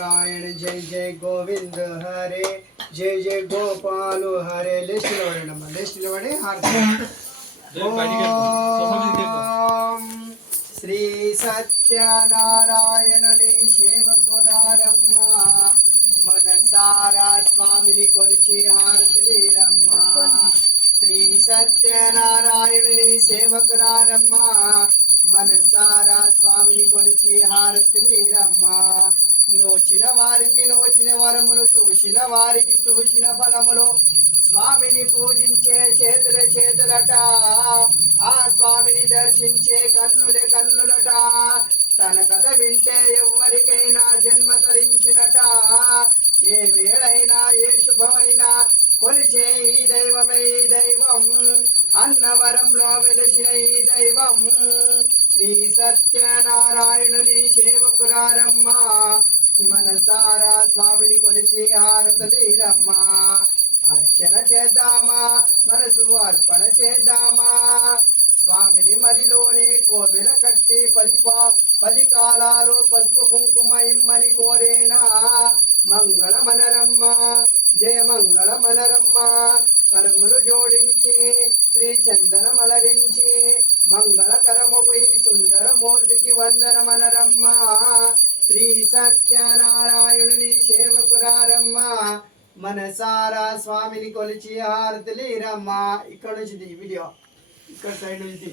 नारायण जय जय गोविंद हरे जय जय गोपाल हरे लिस्ट निलबड़े ओम श्री सत्यनारायण ने सेवकुरारम्म मनसारा स्वामिनी कोल्ची हारतली रम्मा श्री सत्यनारायण ने सेवकुरारम्म మనసారా స్వామిని కొలిచి హారతులి రమ్మా నోచిన వారికి నోచిన వరములు చూసిన వారికి చూసిన ఫలములు స్వామిని పూజించే చేతులట ఆ స్వామిని దర్శించే కన్నులట తన కథ వింటే ఎవరికైనా జన్మ తరించినట ఏ వేళైనా ఏ శుభమైనా కొలిచే ఈ దైవమే ఈ దైవం అన్నవరంలో వెలిసిన ఈ దైవం శ్రీ సత్యనారాయణుని సేవకురారమ్మ మనసారా స్వామిని కొలిచి హారతలీరమ్మా అర్చన చేద్దామా మనసు అర్పణ చేద్దామా స్వామిని మదిలోనే కోవెల కట్టి పది కాలాలు పసుపు కుంకుమ ఇమ్మని కోరేనా మంగళమనరమ్మ జయ మంగళమనరమ్మ కర్మలు జోడించి శ్రీ చందనమలరించి మంగళకరముకు ఈ సుందరమూర్తికి వందనమనరమ్మ శ్రీ సత్యనారాయణుని సేవకురారమ్మ మనసారా స్వామిని కొలిచి హారతులీరమ్మ ఇక్కడ నుంచి వీడియో ఇక్కడ సైడ్ నుంచి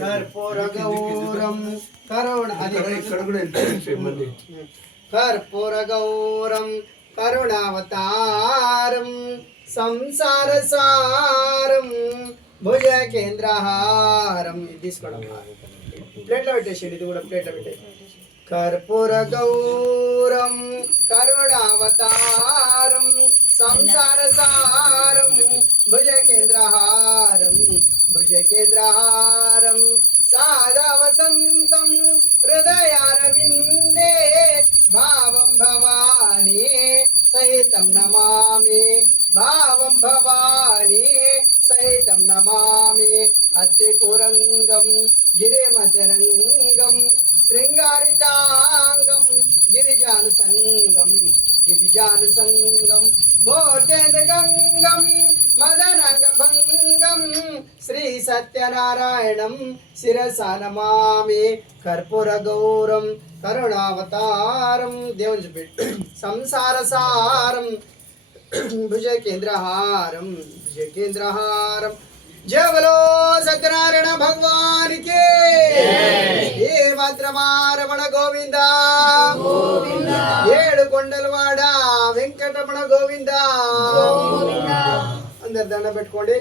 కర్పూర గౌరం కర్పూర గౌరం కరుణావతారం సంసార సారం భుజ కేంద్రహారం ఇది తీసుకోవడం ప్లేట్లో పెట్టేసి ఇది కూడా ప్లేట్లో పెట్టేసి కర్పూర గౌరం కరుణావతారం సంసార సారం భుజ కేంద్రహారం సాదా వసంతం హృదయారవిందే భావం భవానీ సహితం నమామి భావం భవానీ సహితం నమామి హత్తికురంగం గిరిమచరంగం శృంగారితాంగం గిరిజాను సంగం మూర్తేంద్రగంగం మదనంగభంగం శ్రీ సత్యనారాయణం శిరసా నమామి కర్పూర గౌరం కరుణావతారం దేవుని చెప్పి సంసార సారం భుజ కేంద్రహారం जय बोलो सत्यनारायण भगवान के हे भद्रमारमण गोविंद ఏడు కొండలవాడ వెంకటరమణ గోవింద అందరు దండ పెట్టుకోండి.